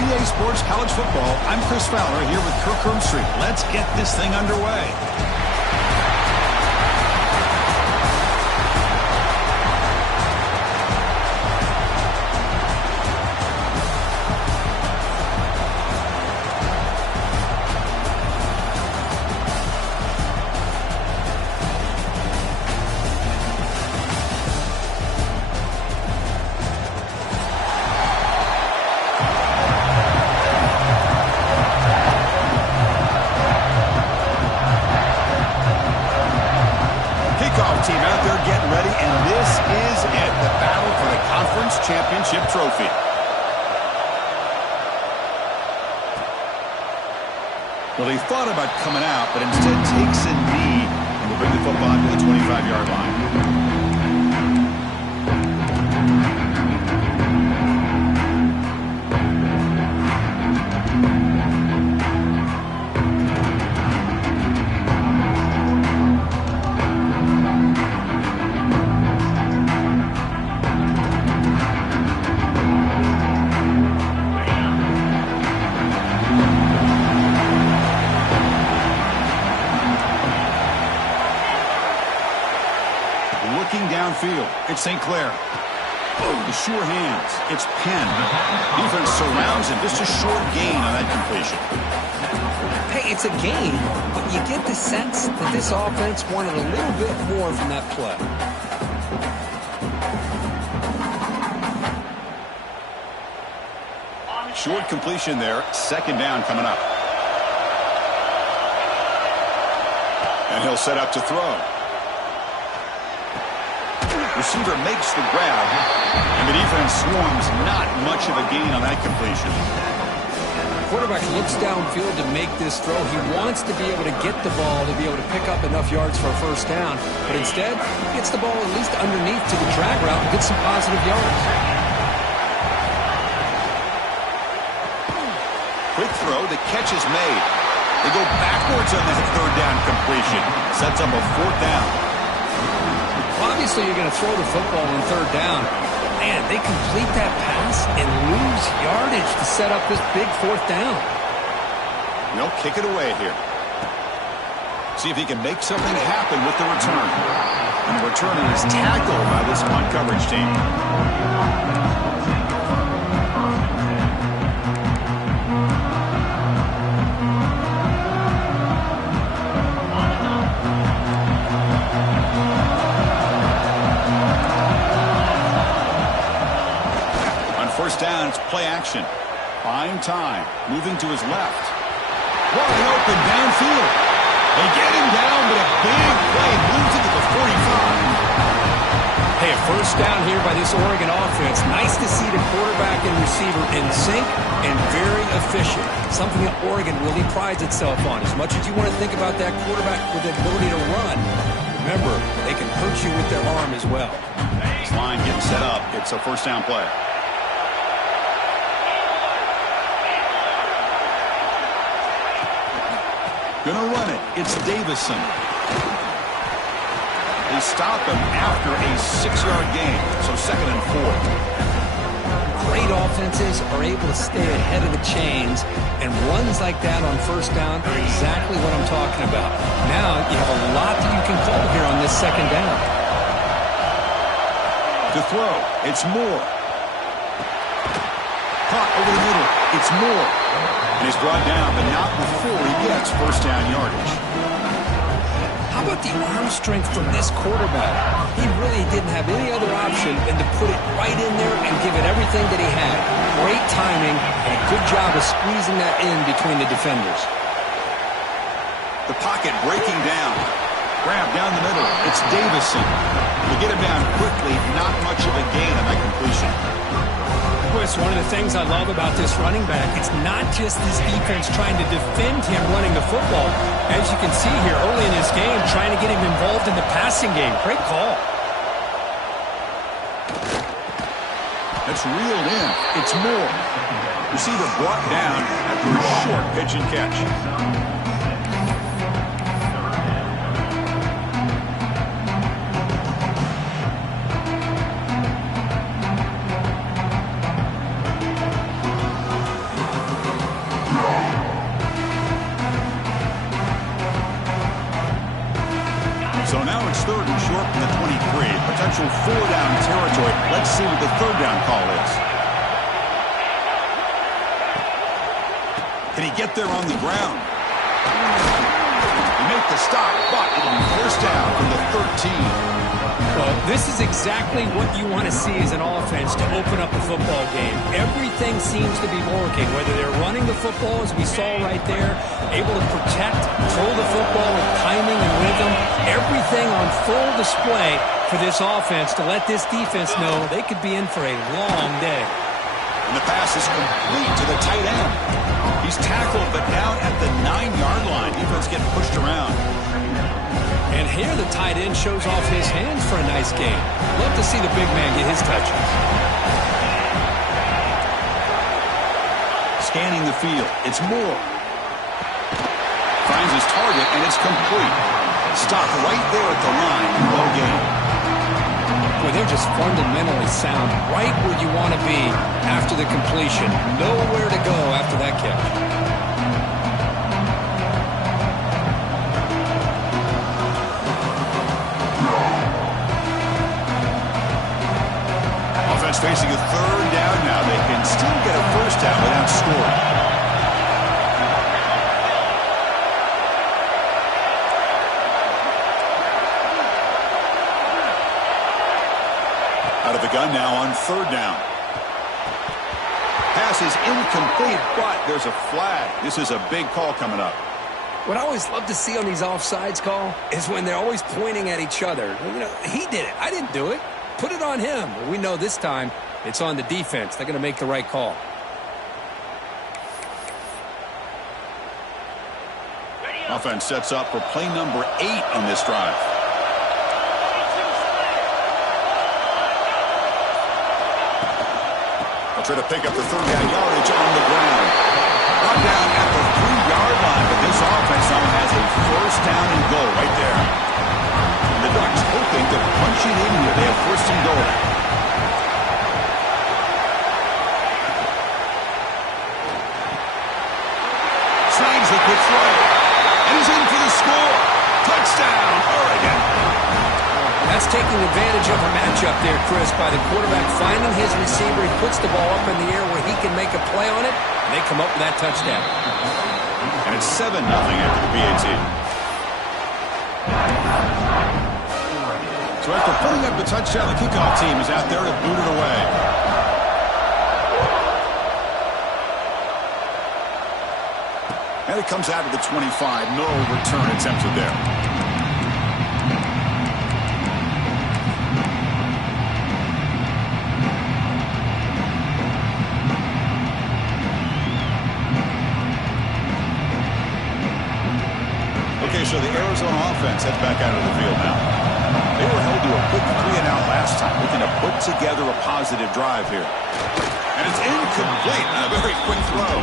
EA Sports College Football. I'm Chris Fowler here with Kirk Herbstreit. Let's get this thing underway. Team out there getting ready, and this is it, the battle for the conference championship trophy. Well, he thought about coming out, but instead takes a knee and will bring the football to the 25-yard line. Looking downfield, it's St. Clair. Oh, the sure hands. It's Penn. Defense surrounds him. Just a short gain on that completion. Hey, it's a gain, but you get the sense that this offense wanted a little bit more from that play. Short completion there. Second down coming up. And he'll set up to throw. Receiver makes the grab, and the defense swarms. Not much of a gain on that completion. Quarterback looks downfield to make this throw. He wants to be able to get the ball to be able to pick up enough yards for a first down, but instead, he gets the ball at least underneath to the drag route and gets some positive yards. Quick throw, the catch is made. They go backwards on this third down completion. Sets up a fourth down. Obviously, you're going to throw the football on third down. Man, they complete that pass and lose yardage to set up this big fourth down. They'll kick it away here. See if he can make something happen with the return. And the returner is tackled by this punt coverage team. First down, it's play action. Buying time. Moving to his left. Wide open downfield. They get him down, but a big play moves it to the 45. Hey, a first down here by this Oregon offense. Nice to see the quarterback and receiver in sync and very efficient. Something that Oregon really prides itself on. As much as you want to think about that quarterback with the ability to run, remember, they can hurt you with their arm as well. This line getting set up. It's a first down play. Gonna run it. It's Davison. They stop him after a 6-yard gain, so 2nd and 4. Great offenses are able to stay ahead of the chains, and runs like that on first down are exactly what I'm talking about. Now you have a lot that you can call here on this second down. To throw, it's Moore. Caught over the middle, it's Moore. And he's brought down, but not before he gets first down yardage. How about the arm strength from this quarterback? He really didn't have any other option than to put it right in there and give it everything that he had. Great timing and a good job of squeezing that in between the defenders. The pocket breaking down. Grab down the middle. It's Davison. To get him down quickly, not much of a gain on that completion. Chris, one of the things I love about this running back, it's not just this defense trying to defend him running the football. As you can see here early in this game, trying to get him involved in the passing game. Great call. That's reeled in. It's Moore. Receiver brought down after a short pitch and catch. potential 4-down territory. Let's see what the 3rd-down call is. Can he get there on the ground? He make the stop, but it'll be 1st down from the 13. Well, this is exactly what you want to see as an offense to open up a football game. Everything seems to be working, whether they're running the football, as we saw right there, able to protect, control the football with timing and rhythm. Everything on full display for this offense to let this defense know they could be in for a long day. And the pass is complete to the tight end. He's tackled, but down at the 9-yard line. Defense getting pushed around. And here the tight end shows off his hands for a nice game. Love to see the big man get his touches. Scanning the field. It's Moore. Finds his target, and it's complete. Stopped right there at the line. No gain. Boy, they're just fundamentally sound. Right where you want to be after the completion. Nowhere to go after that catch. Facing a 3rd down now. They can still get a 1st down without scoring. Out of the gun now on 3rd down. Pass is incomplete, but there's a flag. This is a big call coming up. What I always love to see on these offsides call is when they're always pointing at each other. You know, he did it. I didn't do it. Put it on him. Well, we know this time it's on the defense. They're going to make the right call. Offense sets up for play number 8 on this drive. They'll try to pick up the 3rd-down yardage on the ground. Brought down at the 3-yard line, but this offense now has a 1st down and goal right there. And the Ducks hoping to punch it in here. They have 1st and goal. Snags the quick throw. And he's in for the score. Touchdown, Oregon. That's taking advantage of a matchup there, Chris, by the quarterback finding his receiver. He puts the ball up in the air where he can make a play on it, and they come up with that touchdown. And it's 7-0 after the PAT. So after putting up the touchdown, the kickoff team is out there to boot it away. And it comes out of the 25. No return attempted there. Okay, so the Arizona offense heads back out of the field now. They were held to a quick 3-and-out last time, looking to put together a positive drive here. And it's incomplete on a very quick throw.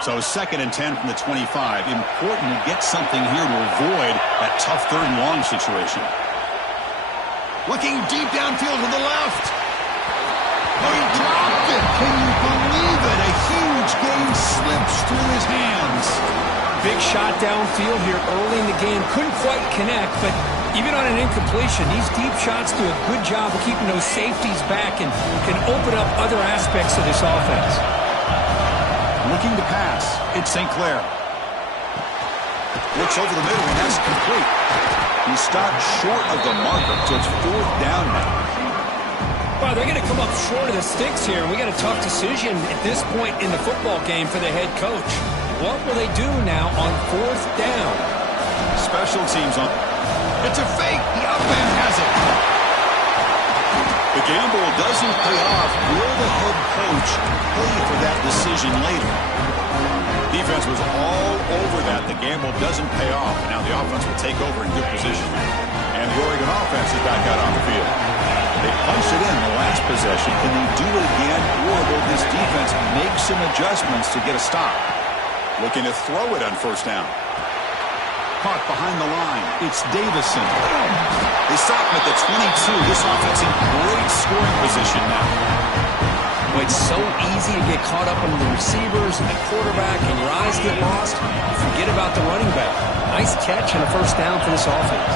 So 2nd and 10 from the 25. Important to get something here to avoid that tough 3rd and long situation. Looking deep downfield to the left. Oh, he dropped it. Can you believe it? A huge gain slips through his hands. Big shot downfield here early in the game. Couldn't quite connect, but even on an incompletion, these deep shots do a good job of keeping those safeties back and can open up other aspects of this offense. Looking to pass. It's St. Clair. Looks over the middle, and that's complete. He stopped short of the marker, so it's 4th down now. Well, they're going to come up short of the sticks here, and we got a tough decision at this point in the football game for the head coach. What will they do now on 4th down? Special teams on. It's a fake. The up end has it. The gamble doesn't pay off. Will the head coach pay for that decision later? Defense was all over that. The gamble doesn't pay off. And now the offense will take over in good position. And the Oregon offense is back out on the field. They punched it in the last possession. Can they do it again? Or will this defense make some adjustments to get a stop? Looking to throw it on 1st down. Caught behind the line. It's Davison. They They stop him at the 22. This offense in great scoring position now. Well, it's so easy to get caught up on the receivers and the quarterback, and your eyes get lost. You forget about the running back. Nice catch and a first down for this offense.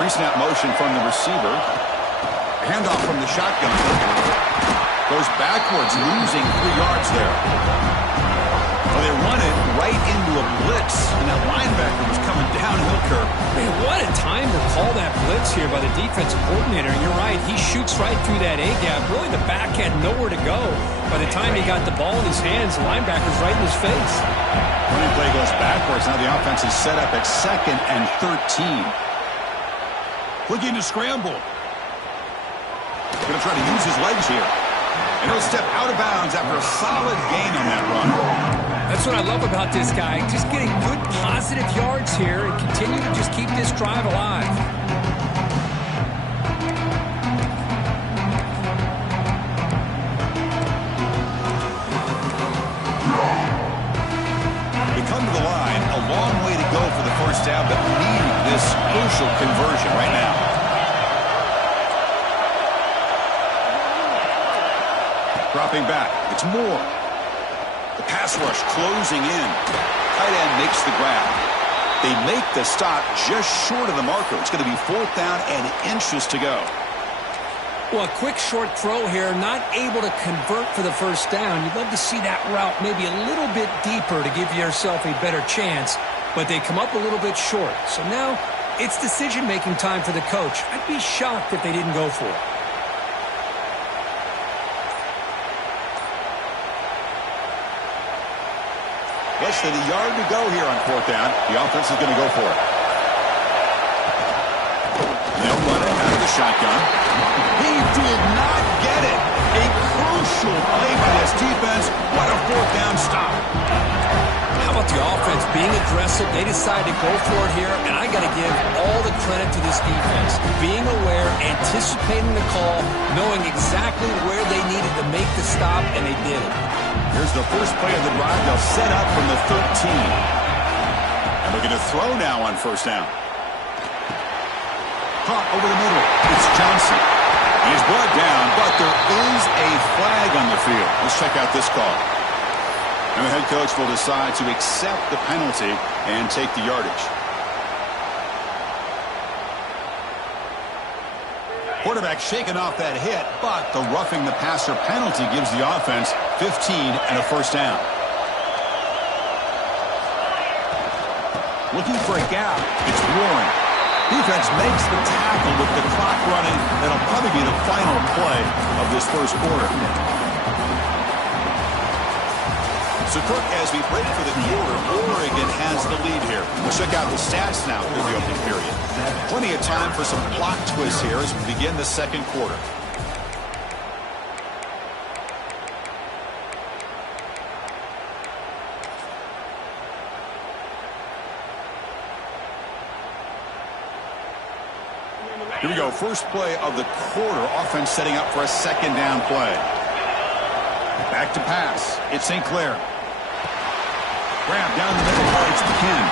Pre-snap motion from the receiver. Handoff from the shotgun. Goes backwards, losing 3 yards there. Well, they run it right into a blitz, and that linebacker was coming downhill curve. Man, what a time to call that blitz here by the defensive coordinator. And you're right, he shoots right through that A-gap. Really, the back had nowhere to go. By the time he got the ball in his hands, the linebacker's right in his face. Running play goes backwards. Now the offense is set up at 2nd and 13. Looking to scramble. Going to try to use his legs here. And he'll step out of bounds after a solid gain on that run. That's what I love about this guy. Just getting good, positive yards here and continue to just keep this drive alive. They come to the line. A long way to go for the first down, but need this crucial conversion right now. Dropping back. It's Moore. The pass rush closing in. Tight end makes the grab. They make the stop just short of the marker. It's going to be 4th down and inches to go. Well, a quick short throw here, not able to convert for the first down. You'd love to see that route maybe a little bit deeper to give yourself a better chance, but they come up a little bit short. So now it's decision-making time for the coach. I'd be shocked if they didn't go for it. Less than a yard to go here on 4th down. The offense is going to go for it. They'll run it out of the shotgun. He did not get it. A crucial play by this defense. What a 4th down stop. How about the offense being aggressive? They decided to go for it here, and I got to give all the credit to this defense. Being aware, anticipating the call, knowing exactly where they needed to make the stop, and they did it. Here's the first play of the drive. They'll set up from the 13. And looking to throw now on 1st down. Caught over the middle. It's Johnson. He's brought down, but there is a flag on the field. Let's check out this call. And the head coach will decide to accept the penalty and take the yardage. Quarterback shaking off that hit, but the roughing the passer penalty gives the offense 15 and a first down. Looking for a gap. It's Warren. Defense makes the tackle with the clock running. That'll probably be the final play of this first quarter. So, Cook, as we break for the quarter, Oregon has the lead here. We'll check out the stats now through the opening period. Plenty of time for some plot twists here as we begin the second quarter. Here we go. First play of the quarter. Offense setting up for a 2nd down play. Back to pass. It's St. Clair. Grab down the middle. It's Penn.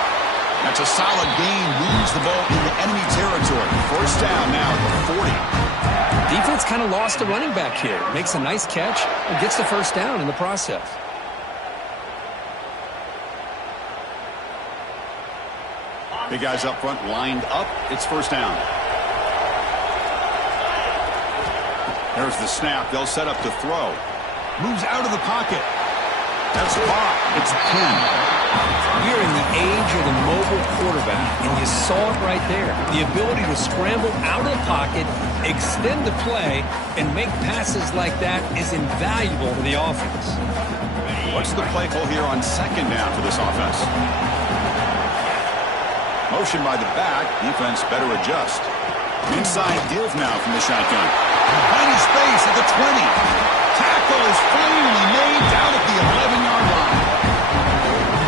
That's a solid gain. Moves the ball into enemy territory. First down now at the 40. Defense kind of lost a running back here. Makes a nice catch and gets the first down in the process. Big guys up front lined up. It's first down. There's the snap. They'll set up to throw. Moves out of the pocket. That's caught. It's Penn. We're in the age of the mobile quarterback, and you saw it right there. The ability to scramble out of the pocket, extend the play, and make passes like that is invaluable to the offense. What's the play call here on 2nd down for this offense? Motion by the back. Defense better adjust. Inside give now from the shotgun. Tiny space at the 20. Tackle is finally made down at the 11-yard line.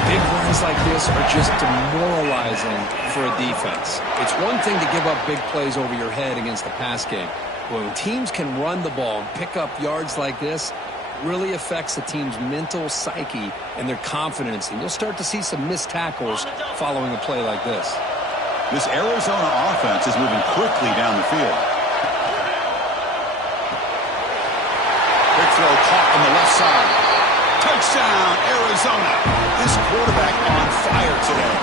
Big runs like this are just demoralizing for a defense. It's one thing to give up big plays over your head against the pass game. When teams can run the ball and pick up yards like this, it really affects the team's mental psyche and their confidence. And you'll start to see some missed tackles following a play like this. This Arizona offense is moving quickly down the field. Big throw caught on the left side. Touchdown, Arizona. This quarterback on fire today.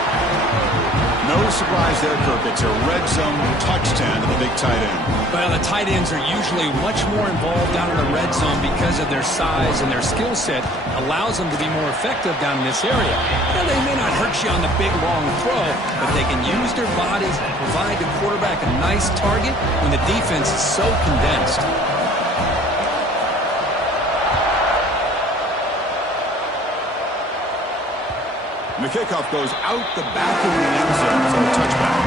No surprise there, Kirk. It's a red zone touchdown to the big tight end. Well, the tight ends are usually much more involved down in the red zone because of their size, and their skill set allows them to be more effective down in this area. Now, they may not hurt you on the big, long throw, but they can use their bodies to provide the quarterback a nice target when the defense is so condensed. And the kickoff goes out the back of the end zone for a touchback.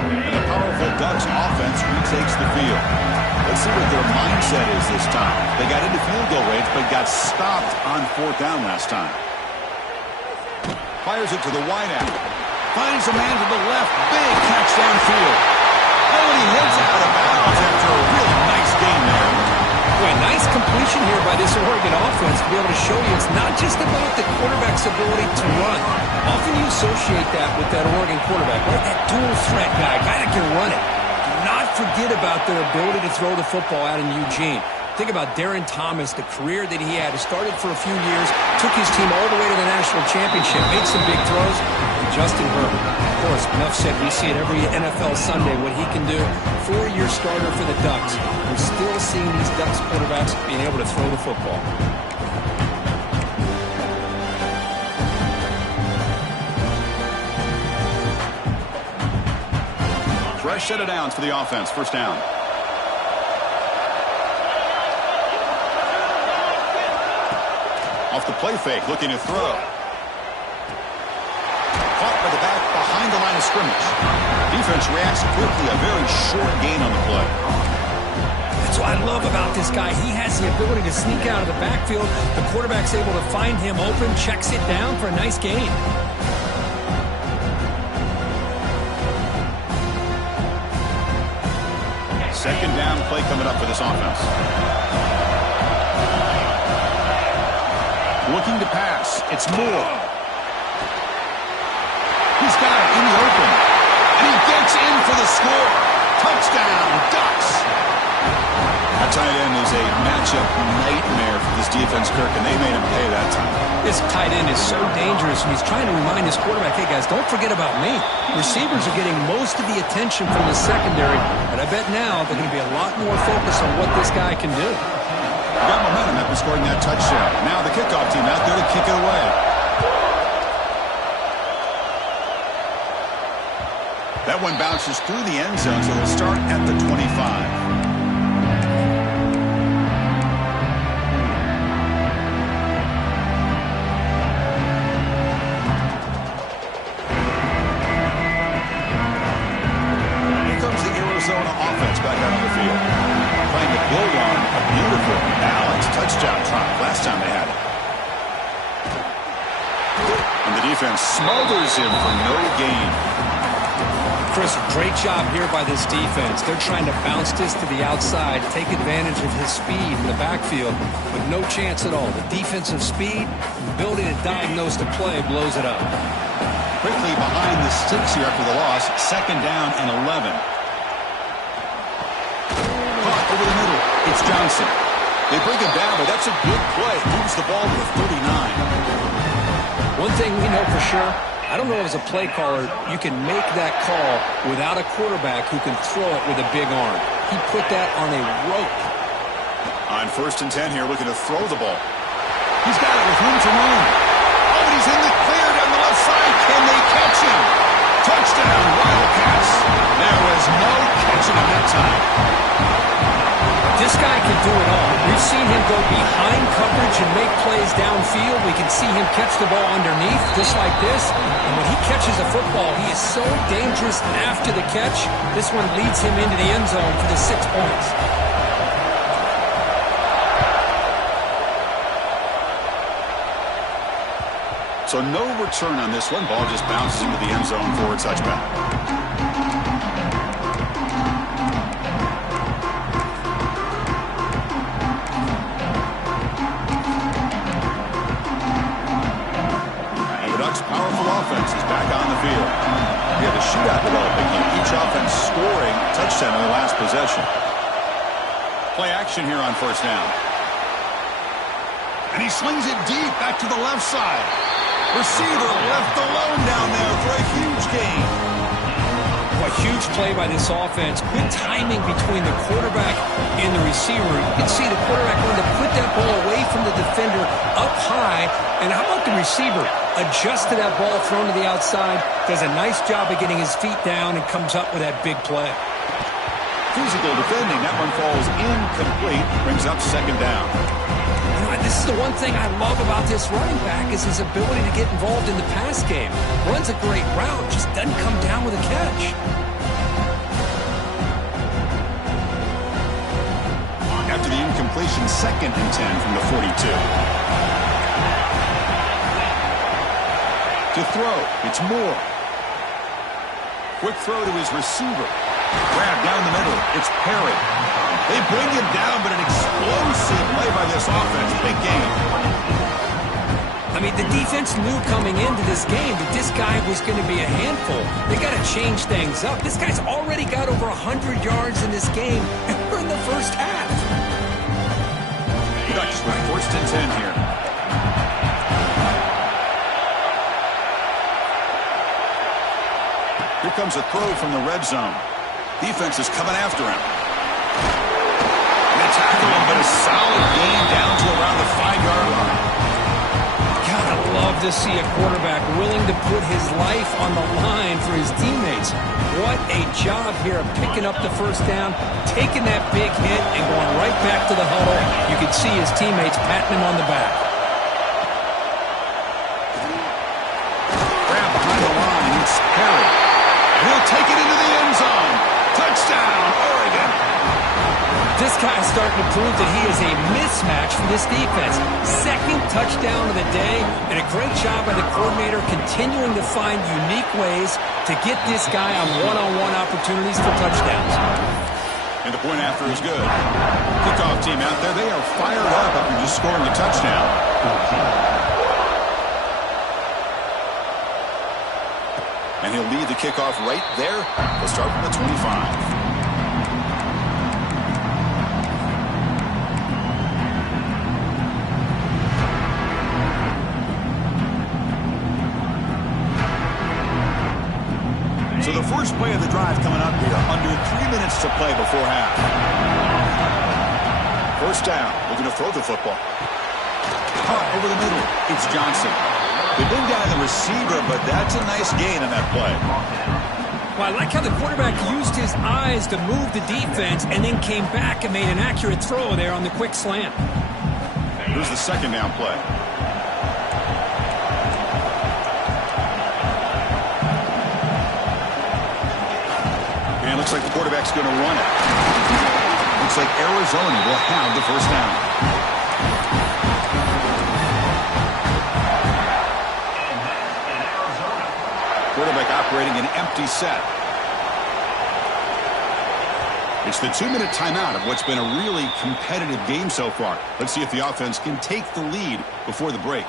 And the powerful Ducks offense retakes the field. Let's see what their mindset is this time. They got into field goal range, but got stopped on 4th down last time. Fires it to the wideout. Finds a man to the left. Big catch downfield. Oh, and he heads out of bounds after a really nice game there. Boy, nice completion here by this Oregon offense to be able to show you it's not just about the quarterback's ability to run. Often you associate that with that Oregon quarterback, right? That dual threat guy that can run it. Do not forget about their ability to throw the football out in Eugene. Think about Darren Thomas, the career that he had. He started for a few years, took his team all the way to the national championship, made some big throws. And Justin Herbert, of course, enough said, we see it every NFL Sunday, what he can do. 4-year starter for the Ducks. We're still seeing these Ducks quarterbacks being able to throw the football. Fresh set of downs for the offense. First down. Off the play fake, looking to throw. Caught by the back behind the line of scrimmage. Defense reacts quickly, a very short gain on the play. That's what I love about this guy. He has the ability to sneak out of the backfield. The quarterback's able to find him open, checks it down for a nice gain. Second down play coming up for this offense. Looking to pass. It's Moore. He's got it in the open. And he gets in for the score. Touchdown, Ducks. That tight end is a matchup nightmare for this defense, Kirk, and they made him pay that time. This tight end is so dangerous, and he's trying to remind his quarterback, hey, guys, don't forget about me. Receivers are getting most of the attention from the secondary, but I bet now they're going to be a lot more focused on what this guy can do. Got momentum after scoring that touchdown. Now the kickoff team out there to kick it away. That one bounces through the end zone, so they'll start at the 25. Offense back out on the field. Trying to build on a beautiful, balanced touchdown drive last time they had it. And the defense smothers him for no gain. Chris, great job here by this defense. They're trying to bounce this to the outside, take advantage of his speed in the backfield, but no chance at all. The defensive speed, ability to diagnose the play, blows it up. Quickly behind the sticks here after the loss. Second down and 11. Over the middle, it's Johnson. They bring him down, but that's a good play. Moves the ball to the 39. One thing we know for sure, I don't know as a play caller, you can make that call without a quarterback who can throw it with a big arm. He put that on a rope. On 1st and 10 here, looking to throw the ball. He's got it with room to run. Oh, and he's in the clear down the left side. Can they catch him? Touchdown, Wildcats. There was no catching him that time. This guy can do it all. We've seen him go behind coverage and make plays downfield. We can see him catch the ball underneath, just like this. And when he catches a football, he is so dangerous after the catch. This one leads him into the end zone for the 6 points. So no return on this one. Ball just bounces into the end zone for a touchback. Bucs' powerful offense is back on the field. We have a shootout developing here. Each offense scoring a touchdown in the last possession. Play action here on first down. And he slings it deep back to the left side. Receiver left alone down there for a huge gain. A huge play by this offense. Good timing between the quarterback and the receiver. You can see the quarterback wanted to put that ball away from the defender up high. And how about the receiver? Adjusted that ball thrown to the outside. Does a nice job of getting his feet down and comes up with that big play. Physical defending. That one falls incomplete. Brings up second down. This is the one thing I love about this running back is his ability to get involved in the pass game. Runs a great route, just doesn't come down with a catch. After the incompletion, 2nd and 10 from the 42. To throw, it's Moore. Quick throw to his receiver. Grab down the middle, it's Perry. They bring him down, but an explosive play by this offense. Big game. I mean, the defense knew coming into this game that this guy was going to be a handful. They got to change things up. This guy's already got over 100 yards in this game, and we're in the first half. Ducks with 1st and 10 here. Here comes a throw from the red zone. Defense is coming after him. Tackle him, but a solid gain down to around the 5-yard line. Gotta love to see a quarterback willing to put his life on the line for his teammates. What a job here of picking up the first down, taking that big hit, and going right back to the huddle. You can see his teammates patting him on the back. Grab behind the line, it's Perry. He'll take it into the end zone. Touchdown, Oregon. This guy's starting to prove that he is a mismatch for this defense. 2nd touchdown of the day, and a great job by the coordinator continuing to find unique ways to get this guy on one-on-one opportunities for touchdowns. And the point after is good. Kickoff team out there, they are fired up after just scoring a touchdown. And he'll lead the kickoff right there. We'll start from the 25. So the first play of the drive coming up here, under 3 minutes to play before half. First down, looking to throw the football. Caught over the middle, it's Johnson. They bring down the receiver, but that's a nice gain on that play. Well, I like how the quarterback used his eyes to move the defense and then came back and made an accurate throw there on the quick slant. Here's the 2nd down play. Looks like the quarterback's going to run it. Looks like Arizona will have the first down. Quarterback operating an empty set. It's the 2-minute timeout of what's been a really competitive game so far. Let's see if the offense can take the lead before the break.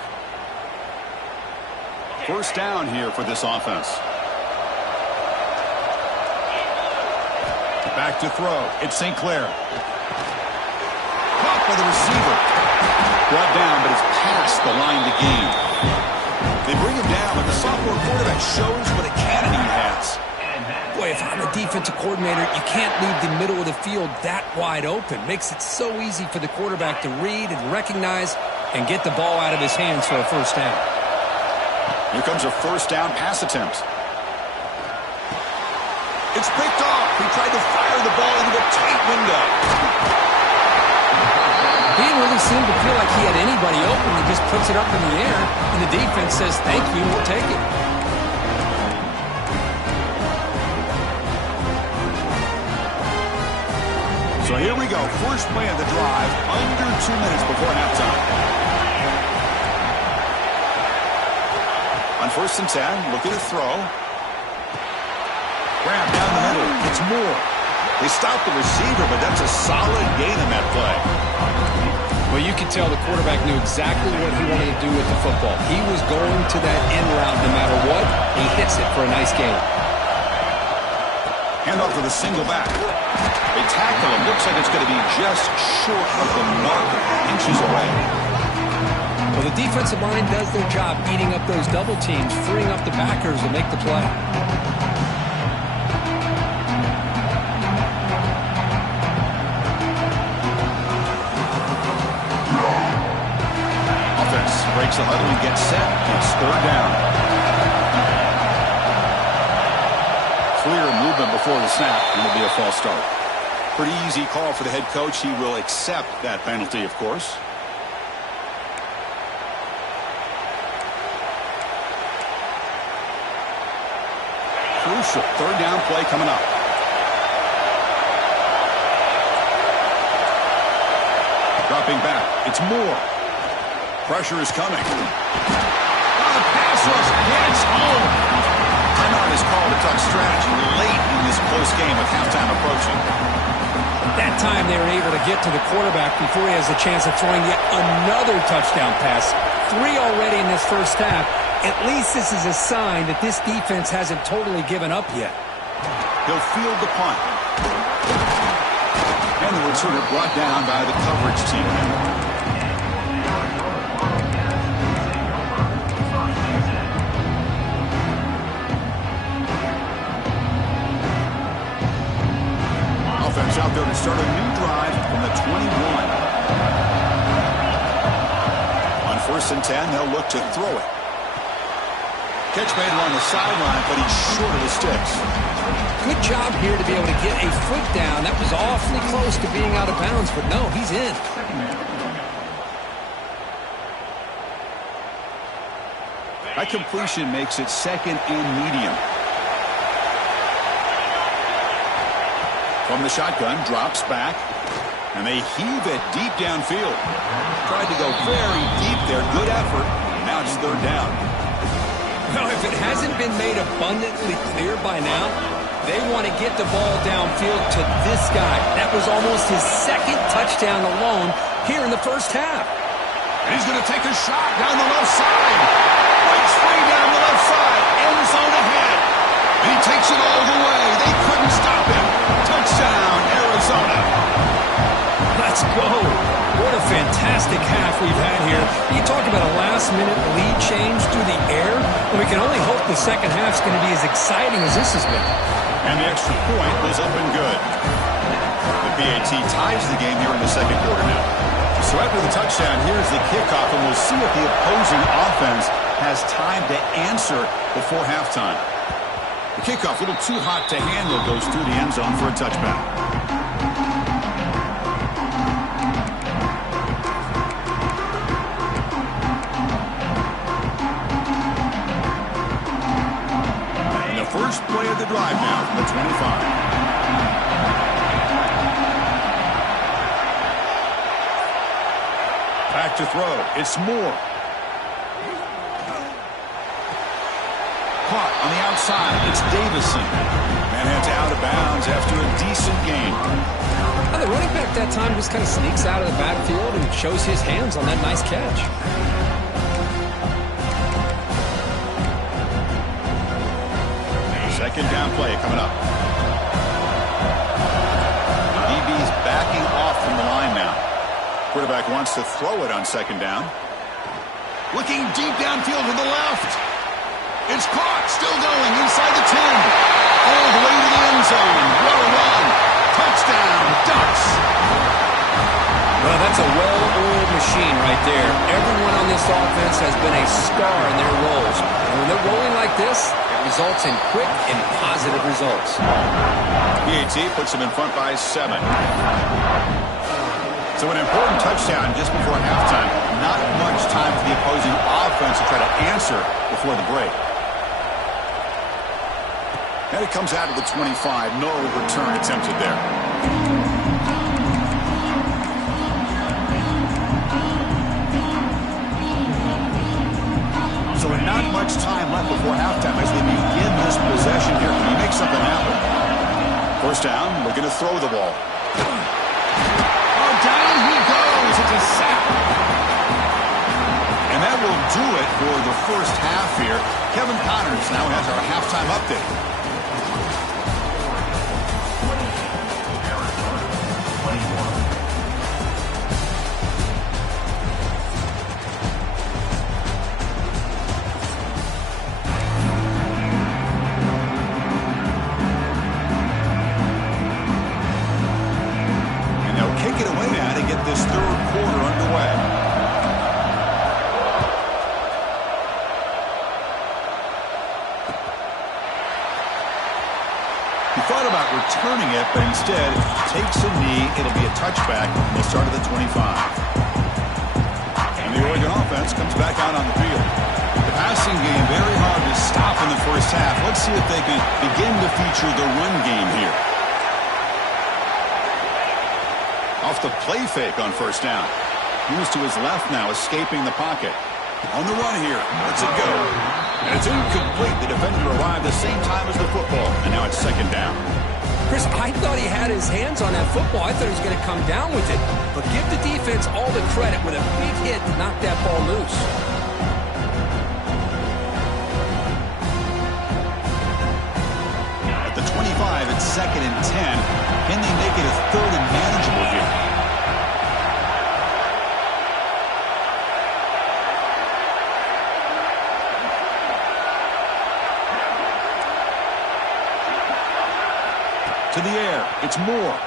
First down here for this offense. Back to throw. It's St. Clair. Caught by the receiver. Brought down, but it's past the line to gain. They bring him down, but the sophomore quarterback shows what a cannon he has. Boy, if I'm a defensive coordinator, you can't leave the middle of the field that wide open. Makes it so easy for the quarterback to read and recognize and get the ball out of his hands for a first down. Here comes a first down pass attempt. It's picked off. He tried to fire the ball into a tight window. He didn't really seem to feel like he had anybody open. He just puts it up in the air, and the defense says, thank you, we'll take it. So here we go. First play of the drive, under 2 minutes before halftime. On 1st and 10, look at the throw. Grab down the middle. It's Moore. They stop the receiver, but that's a solid gain in that play. Well, you can tell the quarterback knew exactly what he wanted to do with the football. He was going to that end route gets it for a nice gain. Handoff to the single back. They tackle him. Looks like it's going to be just short of the mark, inches away. Well, the defensive line does their job eating up those double teams, freeing up the backers to make the play. Offense breaks the huddle and gets set. It's third down. Clear movement before the snap, and it'll be a false start. Pretty easy call for the head coach. He will accept that penalty, of course. Crucial third down play coming up. Dropping back. It's Moore. Pressure is coming. The pass rush gets home. Timeout is called to talk strategy late in this close game with halftime approaching. That time they were able to get to the quarterback before he has a chance of throwing yet another touchdown pass. 3 already in this first half. At least this is a sign that this defense hasn't totally given up yet. He'll field the punt. And the returner brought down by the coverage team. Offense out there to start a new drive from the 21. On 1st and 10, they'll look to throw it. Catch made along the sideline, but he's short of the sticks. Good job here to be able to get a foot down. That was awfully close to being out of bounds, but no, he's in. That completion makes it 2nd and medium. From the shotgun, drops back, and they heave it deep downfield. Tried to go very deep there. Good effort. Now it's third down. Well, if it hasn't been made abundantly clear by now, they want to get the ball downfield to this guy. That was almost his 2nd touchdown alone here in the first half. And he's going to take a shot down the left side. Breaks free down the left side. End zone ahead. And he takes it all the way. They couldn't stop him. Touchdown, Arizona. Let's go. What a fantastic half we've had here. You talk about a last-minute lead change through the air, and we can only hope the second half's going to be as exciting as this has been. And the extra point was up and good. The PAT ties the game here in the second quarter now. So after the touchdown, here's the kickoff, and we'll see if the opposing offense has time to answer before halftime. The kickoff, a little too hot to handle, goes through the end zone for a touchback. And the first play of the drive now from the 25. Back to throw. It's Moore. Caught on the outside. It's Davison. And it's out of bounds after a decent gain. Well, the running back that time just kind of sneaks out of the backfield and shows his hands on that nice catch. Second down play coming up. DB's backing off from the line now. Quarterback wants to throw it on 2nd down. Looking deep downfield to the left. It's caught, still going inside the 10. All the way to the end zone. What a run. Touchdown, Ducks. Well, that's a well-oiled machine right there. Everyone on this offense has been a star in their roles. And when they're rolling like this, it results in quick and positive results. PAT puts them in front by 7. So an important touchdown just before halftime. Not much time for the opposing offense to try to answer before the break. And it comes out of the 25. No return attempted there. So not much time left before halftime as they begin this possession here. Can he make something happen? First down, looking to throw the ball. Oh, down he goes. It's a sack. And that will do it for the first half here. Kevin Connors now has our halftime update. This third quarter underway. He thought about returning it, but instead takes a knee. It'll be a touchback from the start of the 25. And the Oregon offense comes back out on the field. The passing game very hard to stop in the first half. Let's see if they can begin to feature the run game here. Off the play fake on first down. Moves to his left now, escaping the pocket. On the run here. Lets it go. And it's incomplete. The defender arrived the same time as the football. And now it's second down. Chris, I thought he had his hands on that football. I thought he was going to come down with it. But give the defense all the credit with a big hit to knock that ball loose. At the 25, it's second and 10. Can they make it a third and manageable here? To the air, it's Moore.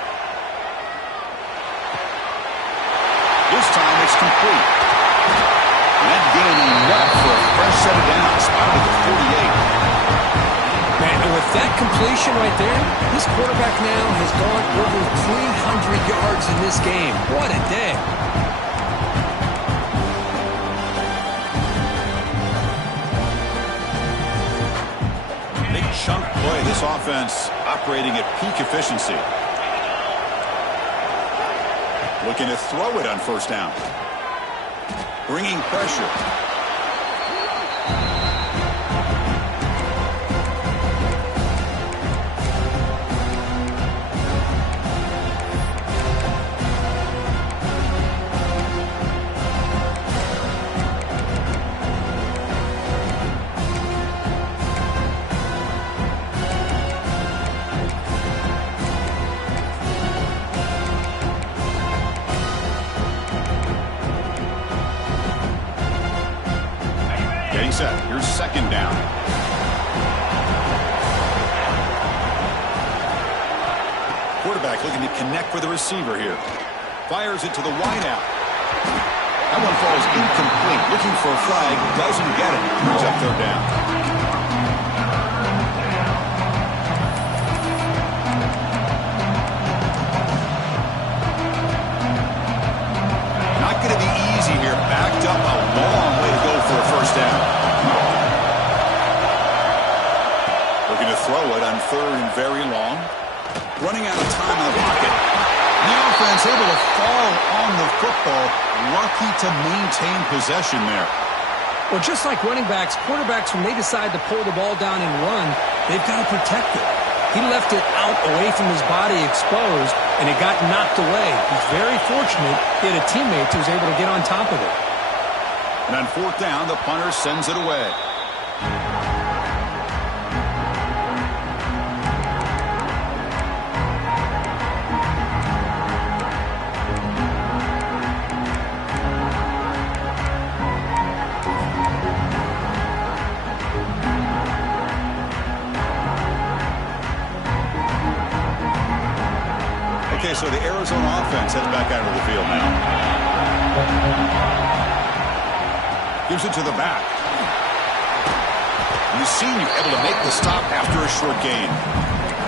This time it's complete. And that gain enough for a fresh set of downs, spotted at the 48. Man, and with that completion right there, this quarterback now has gone over 300 yards in this game. What a day. Big chunk play. This offense operating at peak efficiency. Looking to throw it on first down. Bringing pressure. Set. Here's second down. Quarterback looking to connect with the receiver here. Fires it to the wideout. That one falls incomplete. Looking for a flag. Doesn't get it. Brings up third down. Not going to be easy here. Backed up a long way to go for a first down. Looking to throw it on third and very long. Running out of time in the pocket. And the offense able to fall on the football. Lucky to maintain possession there. Well, just like running backs, quarterbacks, when they decide to pull the ball down and run, they've got to protect it. He left it out away from his body exposed, and it got knocked away. He's very fortunate he had a teammate who was able to get on top of it. And on fourth down, the punter sends it away. Okay, so the Arizona offense heads back out of the field now. Gives it to the back. And the senior able to make the stop after a short gain.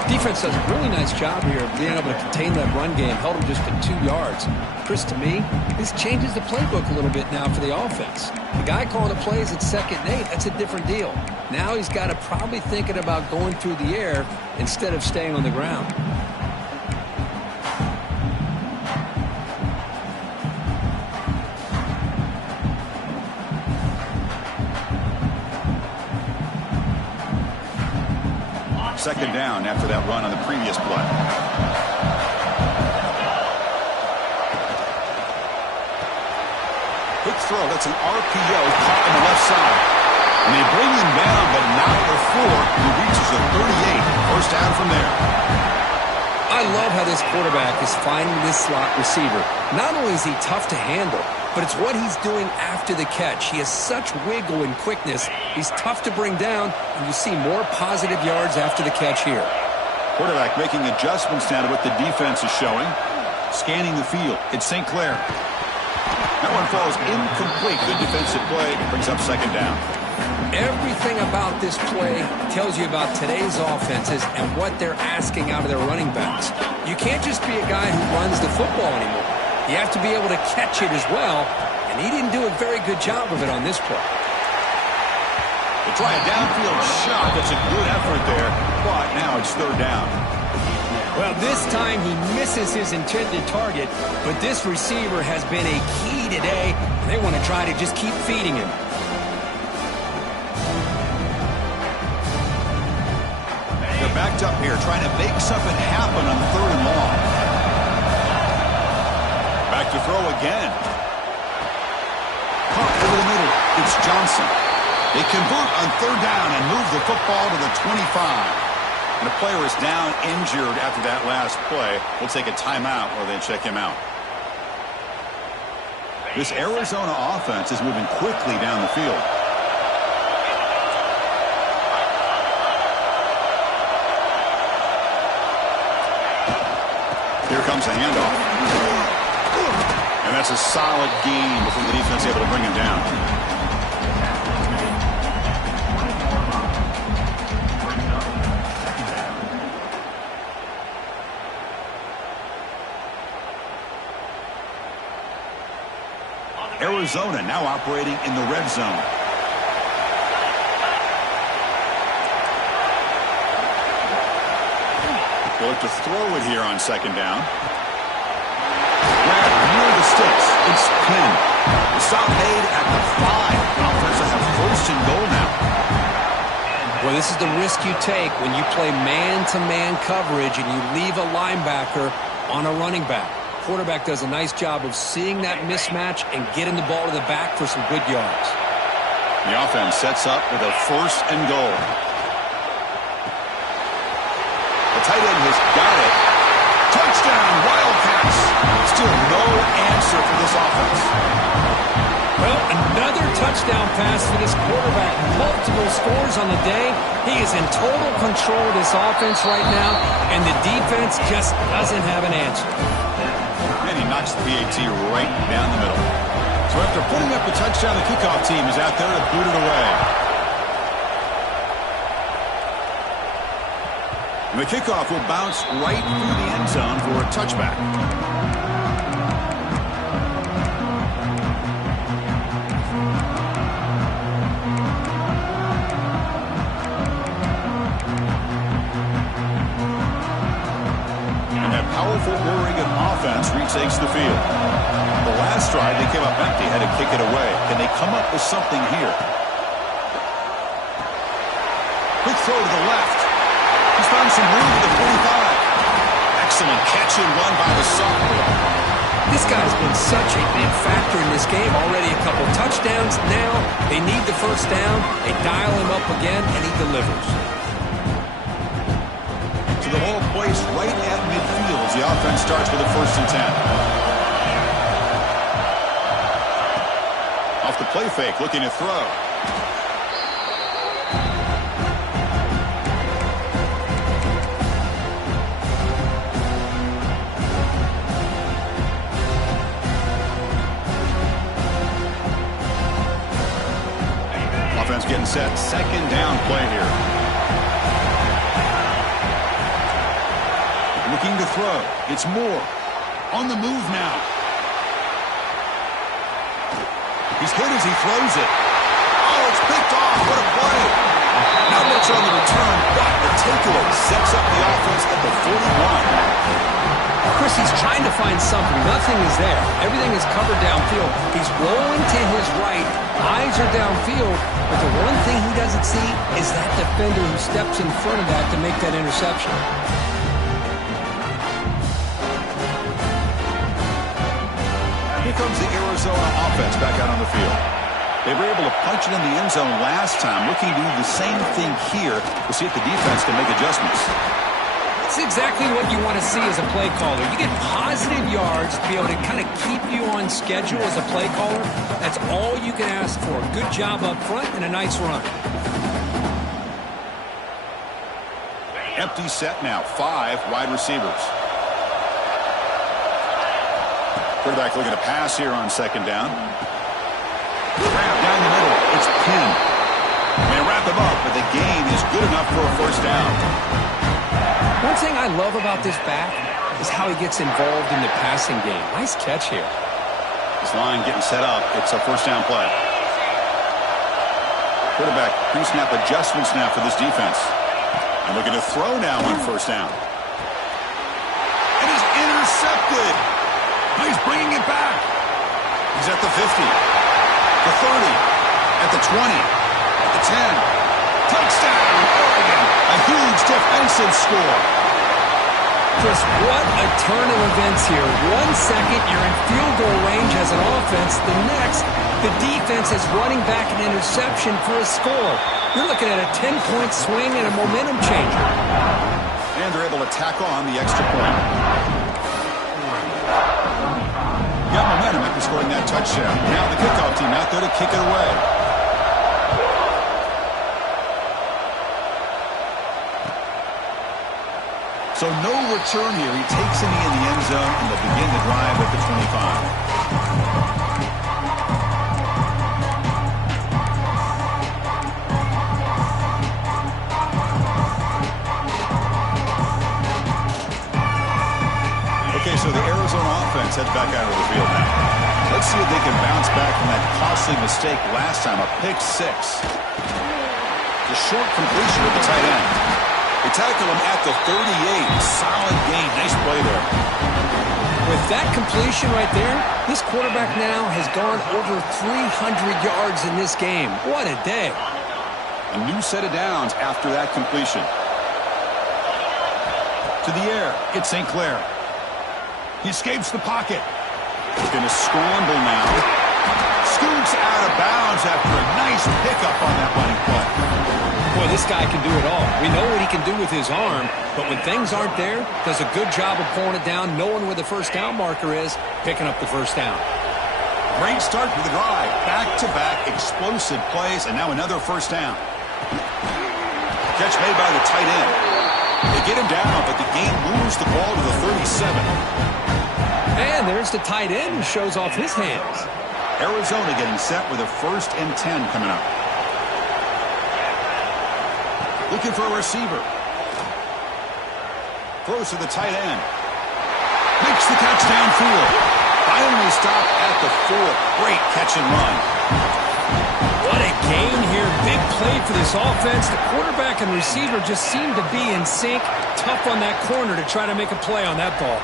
Defense does a really nice job here of being able to contain that run game. Held him just to 2 yards. Chris, to me, this changes the playbook a little bit now for the offense. The guy calling the plays at 2nd and 8, that's a different deal. Now he's got to probably thinking about going through the air instead of staying on the ground. Second down after that run on the previous play. Quick throw. That's an RPO caught on the left side. And they bring him down, but not before he reaches the 38. First down from there. I love how this quarterback is finding this slot receiver. Not only is he tough to handle, but it's what he's doing after the catch. He has such wiggle and quickness. He's tough to bring down, and you see more positive yards after the catch here. Quarterback making adjustments now to what the defense is showing. Scanning the field. It's St. Clair. That one falls incomplete. Good defensive play. Brings up second down. Everything about this play tells you about today's offenses and what they're asking out of their running backs. You can't just be a guy who runs the football anymore. You have to be able to catch it as well, and he didn't do a very good job of it on this play. They try a downfield shot. That's a good effort there, but now it's third down. Well, this time he misses his intended target, but this receiver has been a key today, and they want to try to just keep feeding him. They're backed up here, trying to make something happen on third and long. Back to throw again. Pump over the middle. It's Johnson. They convert on third down and move the football to the 25. And the player is down injured after that last play. We'll take a timeout or they check him out. This Arizona offense is moving quickly down the field. Here comes a handoff. And that's a solid gain before the defense is able to bring him down. Arizona now operating in the red zone. They'll look to throw it here on second down. Grab near the sticks. It's pinned. The stop made at the 5. Offense will have first and goal now. Well, this is the risk you take when you play man-to-man coverage and you leave a linebacker on a running back. Quarterback does a nice job of seeing that mismatch and getting the ball to the back for some good yards. The offense sets up with a first and goal. The tight end has got it. Touchdown, Wildcats. Still no answer for this offense. Well, another touchdown pass for this quarterback. Multiple scores on the day. He is in total control of this offense right now, and the defense just doesn't have an answer. And he knocks the PAT right down the middle. So after putting up the touchdown, the kickoff team is out there to boot it away. And the kickoff will bounce right through the end zone for a touchback. Powerful Oregon offense retakes the field. The last drive, they came up empty, had to kick it away. Can they come up with something here? Quick throw to the left. He's found some room at the 45. Excellent catch and run by the sophomore. This guy's been such a big factor in this game. Already a couple touchdowns. Now they need the first down. They dial him up again, and he delivers. So the ball placed right at midfield as the offense starts with a first and 10. Off the play fake, looking to throw. Offense getting set, second down play here. Looking to throw. It's Moore. On the move now. He's hit as he throws it. Oh, it's picked off. What a play. Not much on the return, but the takeaway sets up the offense at the 41. Chris, he's trying to find something. Nothing is there. Everything is covered downfield. He's rolling to his right. Eyes are downfield. But the one thing he doesn't see is that defender who steps in front of that to make that interception. comes the Arizona offense back out on the field. They were able to punch it in the end zone last time. Looking to do the same thing here to see if the defense can make adjustments. It's exactly what you want to see as a play caller. You get positive yards to be able to kind of keep you on schedule as a play caller. That's all you can ask for. Good job up front and a nice run. Empty set now. 5 wide receivers. Quarterback looking to pass here on second down. Grab down the middle. It's pinned. They wrap him up, but the gain is good enough for a first down. One thing I love about this back is how he gets involved in the passing game. Nice catch here. This line getting set up. It's a first down play. Quarterback pre-snap adjustments now for this defense. And looking to throw now on first down. It is intercepted. He's bringing it back. He's at the 50, the 30, at the 20, at the 10. Touchdown, Oregon. A huge defensive score. Just what a turn of events here. 1 second, you're in field goal range as an offense. The next, the defense is running back an interception for a score. You're looking at a 10-point swing and a momentum changer. And they're able to tack on the extra point. Got momentum after scoring that touchdown. Now the kickoff team out there to kick it away. So no return here. He takes it in the end zone, and they'll begin the drive at the 25. Okay, so the Arizona offense heads back out of the field now. Let's see if they can bounce back from that costly mistake last time, a pick 6. The short completion with the tight end. They tackle him at the 38. Solid gain. Nice play there. With that completion right there, this quarterback now has gone over 300 yards in this game. What a day. A new set of downs after that completion. To the air. It's St. Clair. He escapes the pocket. He's going to scramble now. Scoots out of bounds after a nice pickup on that running play. Boy, this guy can do it all. We know what he can do with his arm, but when things aren't there, does a good job of pulling it down, knowing where the first down marker is, picking up the first down. Great start to the drive. Back-to-back explosive plays, and now another first down. Catch made by the tight end. They get him down, but the game moves the ball to the 37. And there's the tight end who shows off his hands. Arizona getting set with a 1st and 10 coming up. Looking for a receiver. Throws to the tight end. Makes the catch downfield. Finally stopped at the 4. Great catch and run. What a gain here. Big play for this offense. The quarterback and receiver just seem to be in sync. Tough on that corner to try to make a play on that ball.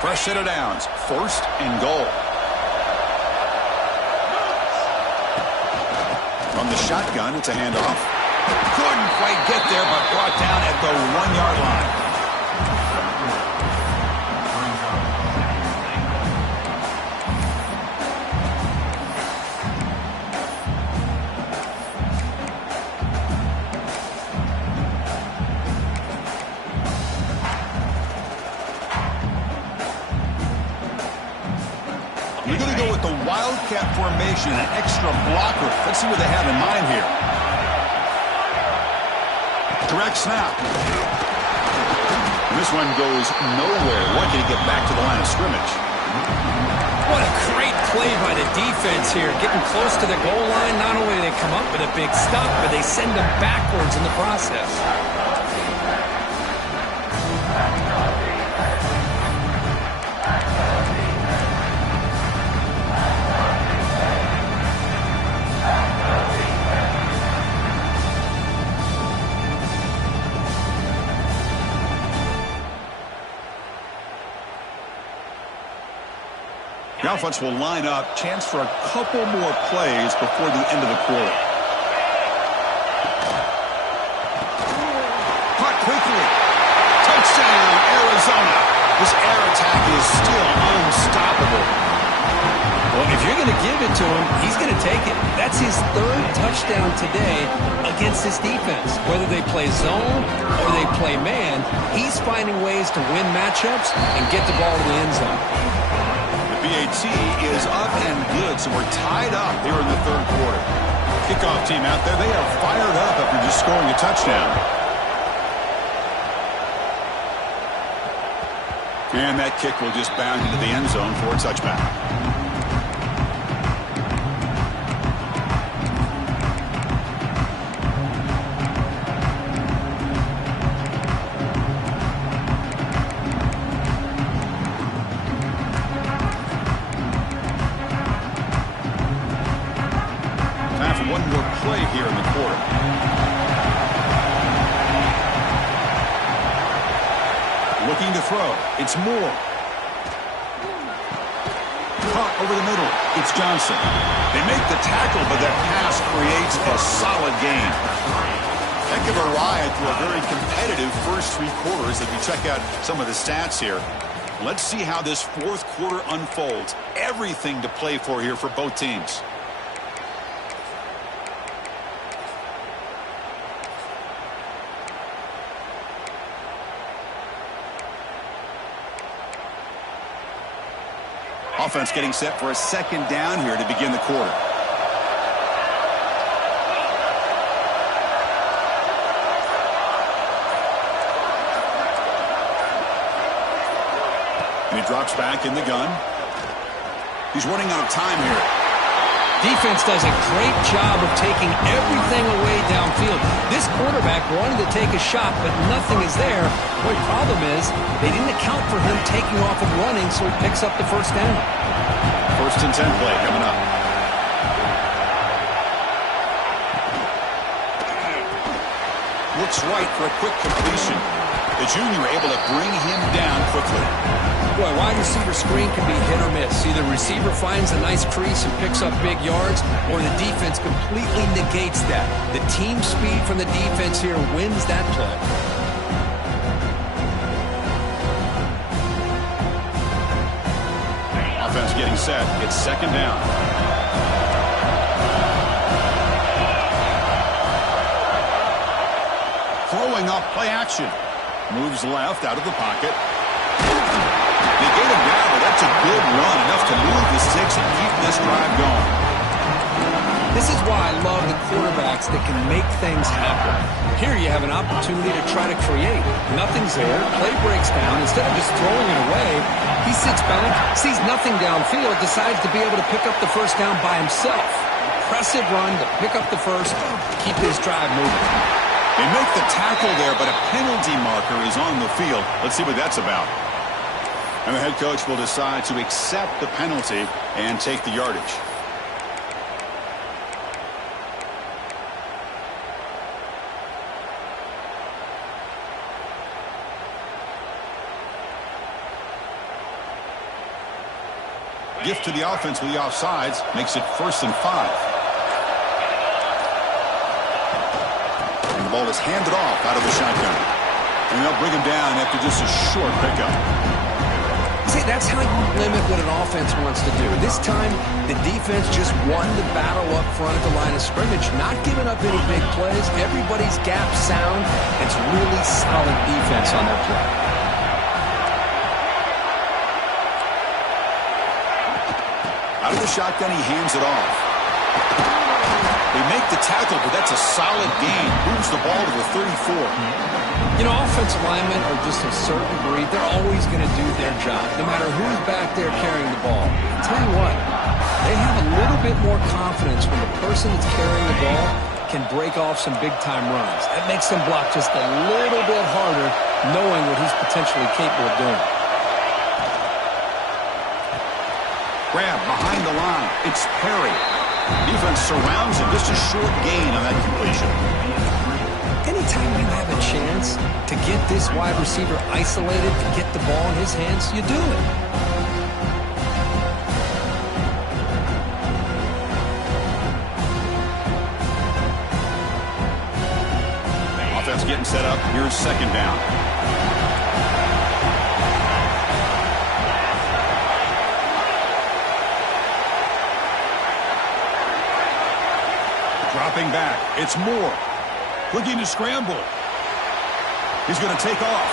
Fresh set of downs. 1st and goal. From the shotgun, it's a handoff. Couldn't quite get there, but brought down at the 1-yard line. We're going to go with the Wildcat formation, an extra blocker. Let's see what they have in mind here. Direct snap. This one goes nowhere. Lucky to get back to the line of scrimmage. What a great play by the defense here. Getting close to the goal line, not only do they come up with a big stop, but they send them backwards in the process. The offense will line up. Chance for a couple more plays before the end of the quarter. This air attack is still unstoppable. Well, if you're going to give it to him, he's going to take it. That's his third touchdown today against this defense. Whether they play zone or they play man, he's finding ways to win matchups and get the ball to the end zone. The PAC is up and good, so we're tied up here in the third quarter. Kickoff team out there, they are fired up after just scoring a touchdown. And that kick will just bound into the end zone for a touchback. Time for one more play here in the quarter. Looking to throw. It's Moore. Caught over the middle. It's Johnson. They make the tackle, but that pass creates a solid gain. Heck of a ride through a very competitive first three quarters as we check out some of the stats here. Let's see how this fourth quarter unfolds. Everything to play for here for both teams. Offense getting set for a second down here to begin the quarter. And he drops back in the gun. He's running out of time here. Defense does a great job of taking everything away downfield. This quarterback wanted to take a shot, but nothing is there. The problem is they didn't account for him taking off and running, so he picks up the first down. First and 10 play coming up. Looks right for a quick completion. The junior able to bring him down quickly. Boy, wide receiver screen can be hit or miss. Either the receiver finds a nice crease and picks up big yards, or the defense completely negates that. The team speed from the defense here wins that play. Offense getting set. It's second down. Throwing off play action. Moves left out of the pocket. They get him down, but that's a good run. Enough to move the sticks and keep this drive going. This is why I love the quarterbacks that can make things happen. Here you have an opportunity to try to create. Nothing's there. Play breaks down. Instead of just throwing it away, he sits back, sees nothing downfield, decides to be able to pick up the first down by himself. Impressive run to pick up the first, keep this drive moving. They make the tackle there, but a penalty marker is on the field. Let's see what that's about. And the head coach will decide to accept the penalty and take the yardage. Gift to the offense with the offsides makes it 1st and 5. And the ball is handed off out of the shotgun. And they'll bring him down after just a short pickup. See, that's how you limit what an offense wants to do. This time, the defense just won the battle up front at the line of scrimmage, not giving up any big plays. Everybody's gap sound. It's really solid defense on that play. Out of the shotgun, he hands it off. They make the tackle, but that's a solid gain. Moves the ball to the 34. You know, offensive linemen are just a certain breed. They're always going to do their job, no matter who's back there carrying the ball. I'll tell you what, they have a little bit more confidence when the person that's carrying the ball can break off some big-time runs. That makes them block just a little bit harder, knowing what he's potentially capable of doing. Grab behind the line. It's Perry. Defense surrounds him. Just a short gain on that completion. Anytime you have a chance to get this wide receiver isolated and get the ball in his hands, you do it. Offense getting set up. Here's second down. It's Moore. Looking to scramble. He's going to take off.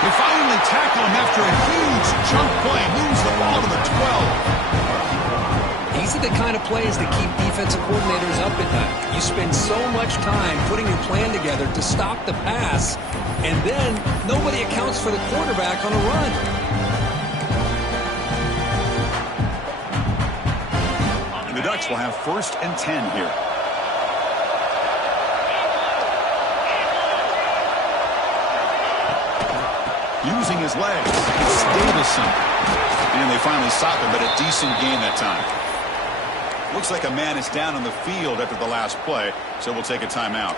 They finally tackle him after a huge chunk play. Moves the ball to the 12. These are the kind of plays that keep defensive coordinators up at night. You spend so much time putting your plan together to stop the pass, and then nobody accounts for the quarterback on a run. And the Ducks will have 1st and 10 here. Using his legs, it's Davison. And they finally stop him, but a decent gain that time. Looks like a man is down on the field after the last play, so we'll take a timeout.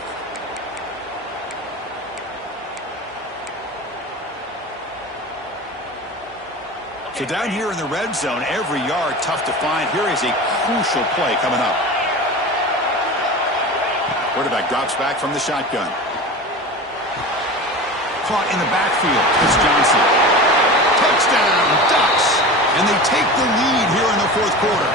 So down here in the red zone, every yard tough to find. Here is a crucial play coming up. Quarterback drops back from the shotgun. Caught in the backfield. It's Johnson. Touchdown, Ducks. And they take the lead here in the 4th quarter.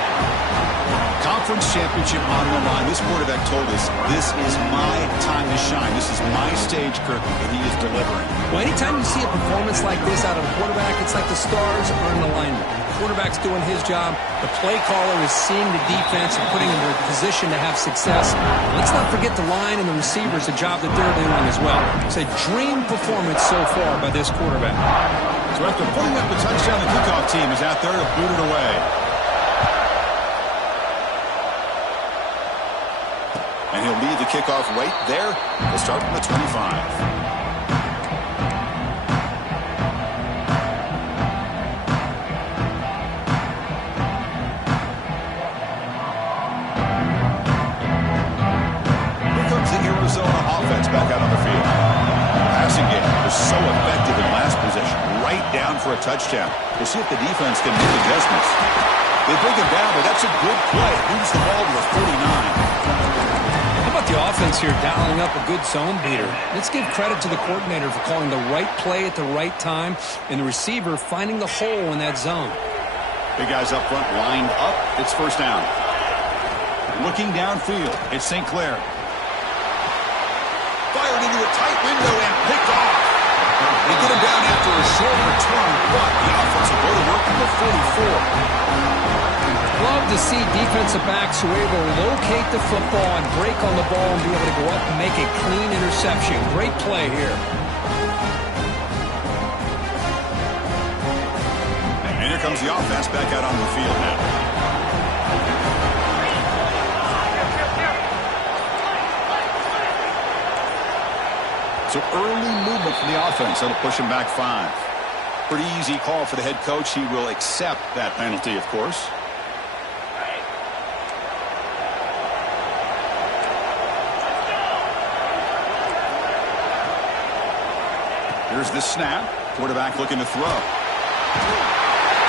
Conference championship on the line. This quarterback told us, this is my time to shine. This is my stage curtain, and he is delivering. Well, anytime you see a performance like this out of a quarterback, it's like the stars are in alignment. The quarterback's doing his job. The play caller is seeing the defense and putting them in a position to have success. Let's not forget the line and the receivers, the job that they're doing as well. It's a dream performance so far by this quarterback. So after putting up the touchdown, the kickoff team is out there to boot it away. And he'll lead the kickoff right there. We'll start from the 25. Back out on the field. The passing game was so effective in last possession, right down for a touchdown. We'll see if the defense can make adjustments. They bring him down, but that's a good play. Moves the ball to the 49. How about the offense here dialing up a good zone beater? Let's give credit to the coordinator for calling the right play at the right time and the receiver finding the hole in that zone. Big guys up front lined up. It's 1st down. Looking downfield, it's St. Clair. Fired into a tight window and picked off. They get him down after a short return, but the offense will go to work in the 44. Love to see defensive backs who are able to locate the football and break on the ball and be able to go up and make a clean interception. Great play here. And here comes the offense back out on the field now. So early movement from the offense. That'll push him back 5. Pretty easy call for the head coach. He will accept that penalty, of course. Here's the snap. Quarterback looking to throw.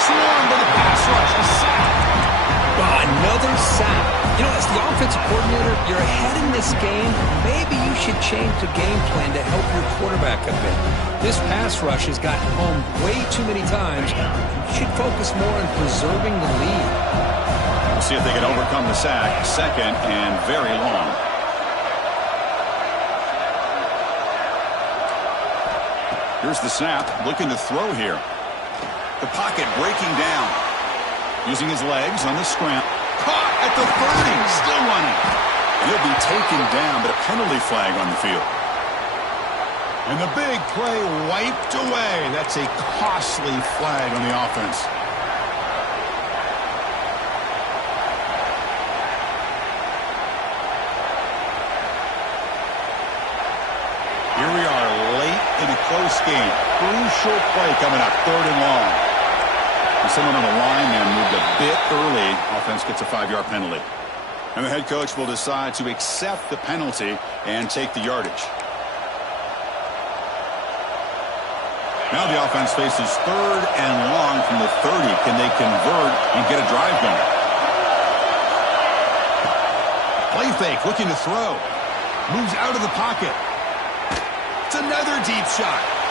Swarmed by the pass rush. A sack. Another sack. You know, as the offensive coordinator, you're ahead in this game. Maybe you should change the game plan to help your quarterback a bit. This pass rush has gotten home way too many times. You should focus more on preserving the lead. We'll see if they can overcome the sack. 2nd and very long. Here's the snap. Looking to throw here. The pocket breaking down. Using his legs on the scramble. Caught at the 30. Still running. And he'll be taken down, but a penalty flag on the field. And the big play wiped away. That's a costly flag on the offense. Here we are late in a close game. Crucial play coming up. 3rd and long. And someone on the line man moved a bit early. Offense gets a 5-yard penalty. And the head coach will decide to accept the penalty and take the yardage. Now the offense faces 3rd and long from the 30. Can they convert and get a drive going? Play fake, looking to throw. Moves out of the pocket. It's another deep shot.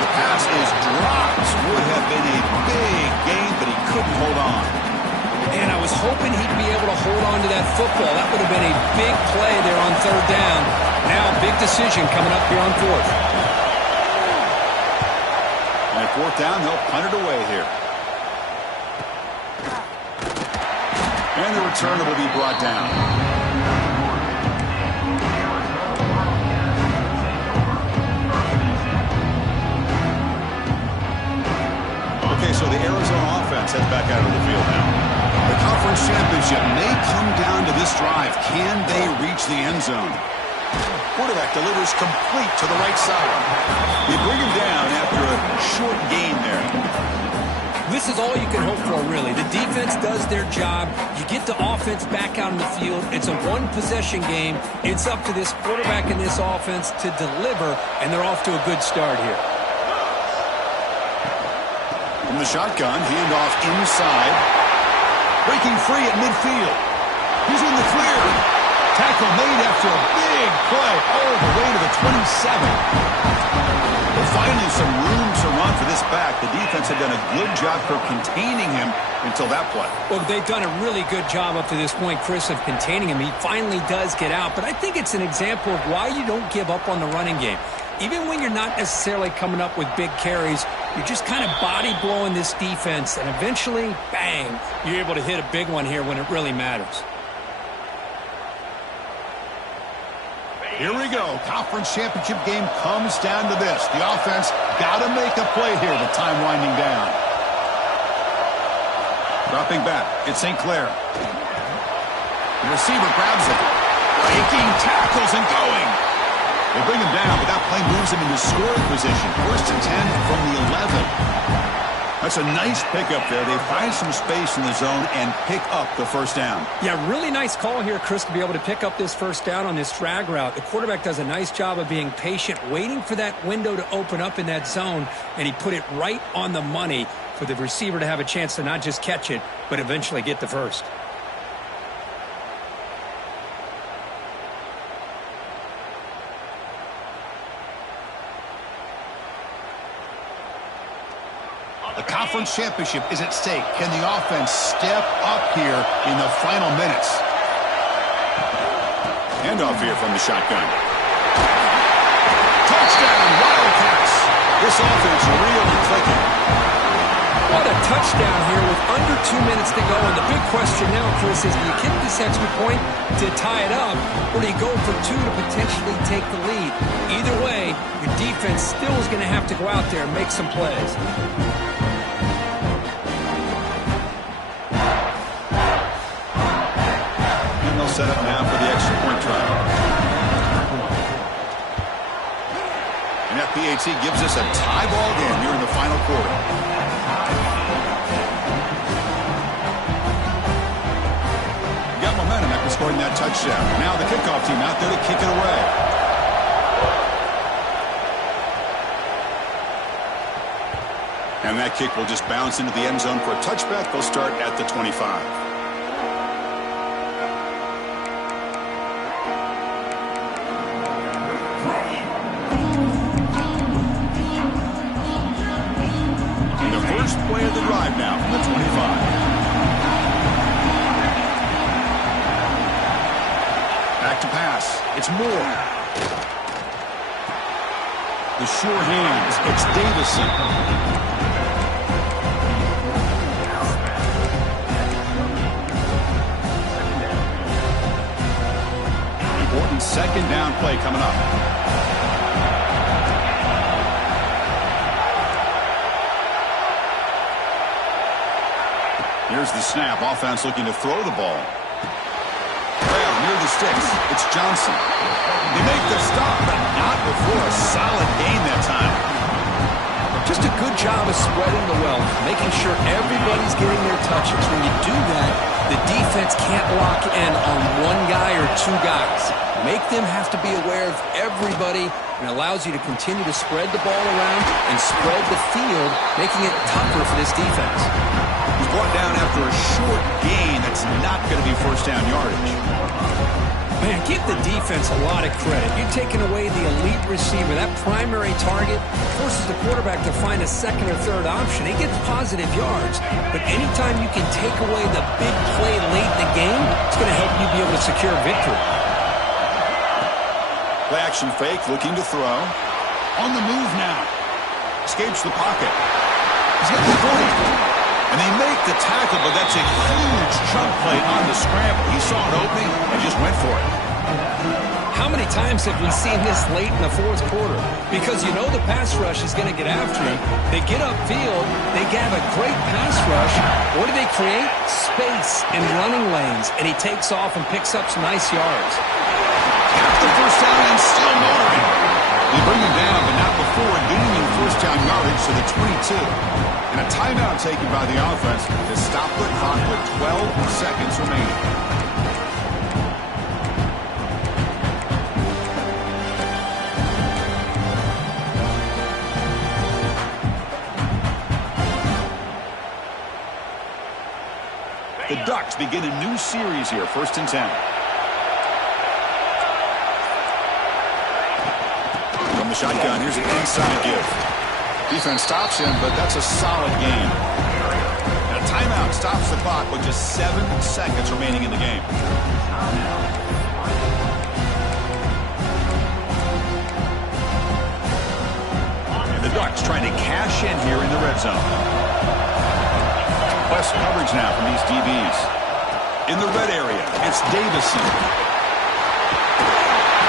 The pass is dropped. Would have been a big gain, but he couldn't hold on. Man, I was hoping he'd be able to hold on to that football. That would have been a big play there on third down. Now, big decision coming up here on fourth. And at fourth down, they'll punt it away here. And the returner will be brought down. Okay, so the Arizona offense heads back out of the field now. The conference championship may come down to this drive. Can they reach the end zone? Quarterback delivers complete to the right side. They bring him down after a short gain there. This is all you can hope for, really. The defense does their job. You get the offense back out on the field. It's a one-possession game. It's up to this quarterback and this offense to deliver, and they're off to a good start here. From the shotgun, handoff inside. Breaking free at midfield. He's in the clear. Tackle made after a big play all the way to the 27. But finally some room to run for this back. The defense had done a good job for containing him until that play. Well, they've done a really good job up to this point, Chris, of containing him. He finally does get out. But I think it's an example of why you don't give up on the running game. Even when you're not necessarily coming up with big carries, you're just kind of body blowing this defense. And eventually, bang, you're able to hit a big one here when it really matters. Here we go. Conference championship game comes down to this. The offense got to make a play here with time winding down. Dropping back. It's St. Clair. The receiver grabs it. Breaking tackles and going. They bring him down, but that play moves him into scoring position. First and 10 from the 11. That's a nice pickup there. They find some space in the zone and pick up the first down. Yeah, really nice call here, Chris, to be able to pick up this first down on this drag route. The quarterback does a nice job of being patient, waiting for that window to open up in that zone, and he put it right on the money for the receiver to have a chance to not just catch it, but eventually get the first. The conference championship is at stake. Can the offense step up here in the final minutes? Handoff here from the shotgun. Touchdown, Wildcats. This offense really clicking. What a touchdown here with under 2 minutes to go. And the big question now, Chris, is do you kick this extra point to tie it up, or do you go for two to potentially take the lead? Either way, your defense still is going to have to go out there and make some plays. Set up now for the extra point try. And that PAC gives us a tie ball game here in the final quarter. Got momentum after scoring that touchdown. Now the kickoff team out there to kick it away. And that kick will just bounce into the end zone for a touchback. They'll start at the 25. Play of the drive now from the 25. Back to pass. It's Moore. The sure hands. It's Davison. Important second down play coming up. Here's the snap. Offense looking to throw the ball. Well, near the sticks. It's Johnson. They make the stop, but not before a solid gain that time. Just a good job of spreading the wealth, making sure everybody's getting their touches. When you do that, the defense can't lock in on one guy or two guys. Make them have to be aware of everybody, and allows you to continue to spread the ball around and spread the field, making it tougher for this defense. He's brought down after a short gain that's not going to be first down yardage. Man, give the defense a lot of credit. You're taking away the elite receiver. That primary target forces the quarterback to find a second or third option. He gets positive yards, but anytime you can take away the big play late in the game, it's going to help you be able to secure victory. Play action fake, looking to throw. On the move now. Escapes the pocket. He's got the 40. And they make the tackle, but that's a huge chunk play on the scramble. He saw an opening and just went for it. How many times have we seen this late in the fourth quarter? Because you know the pass rush is going to get after him. They get upfield. They have a great pass rush. What do they create? Space and running lanes. And he takes off and picks up some nice yards. After the first down and still motoring. They bring him down, but not before gaining first down yardage to the 22. And a timeout taken by the offense to stop the clock with 12 seconds remaining. The Ducks begin a new series here, 1st and 10. From the shotgun, here's an inside give. Defense stops him, but that's a solid gain. And a timeout stops the clock with just 7 seconds remaining in the game. And the Ducks trying to cash in here in the red zone. Less coverage now from these DBs. In the red area, it's Davison.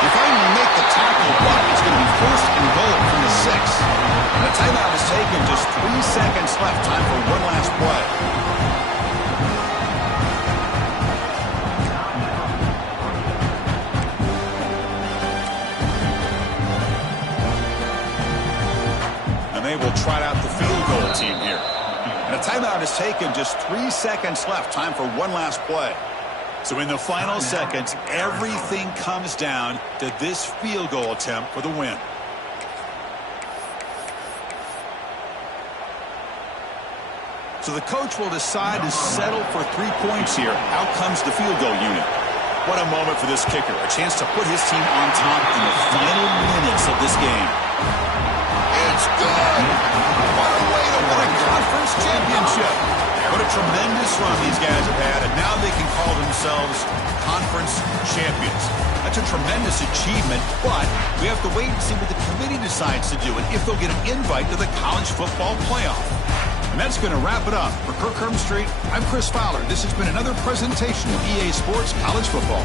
If I make the tackle, but it's going to be 1st and goal from the 6. And the timeout is taken. Just 3 seconds left. Time for one last play. And they will trot out the field goal team here. And a timeout is taken. Just 3 seconds left. Time for one last play. So in the final seconds, everything comes down to this field goal attempt for the win. So the coach will decide to settle for 3 points here. Out comes the field goal unit. What a moment for this kicker. A chance to put his team on top in the final minutes of this game. It's good! What a way to win a conference championship! What a tremendous run these guys have had, and now they can call themselves conference champions. That's a tremendous achievement, but we have to wait and see what the committee decides to do and if they'll get an invite to the college football playoff. And that's going to wrap it up. For Kirk Street, I'm Chris Fowler. This has been another presentation of EA Sports College Football.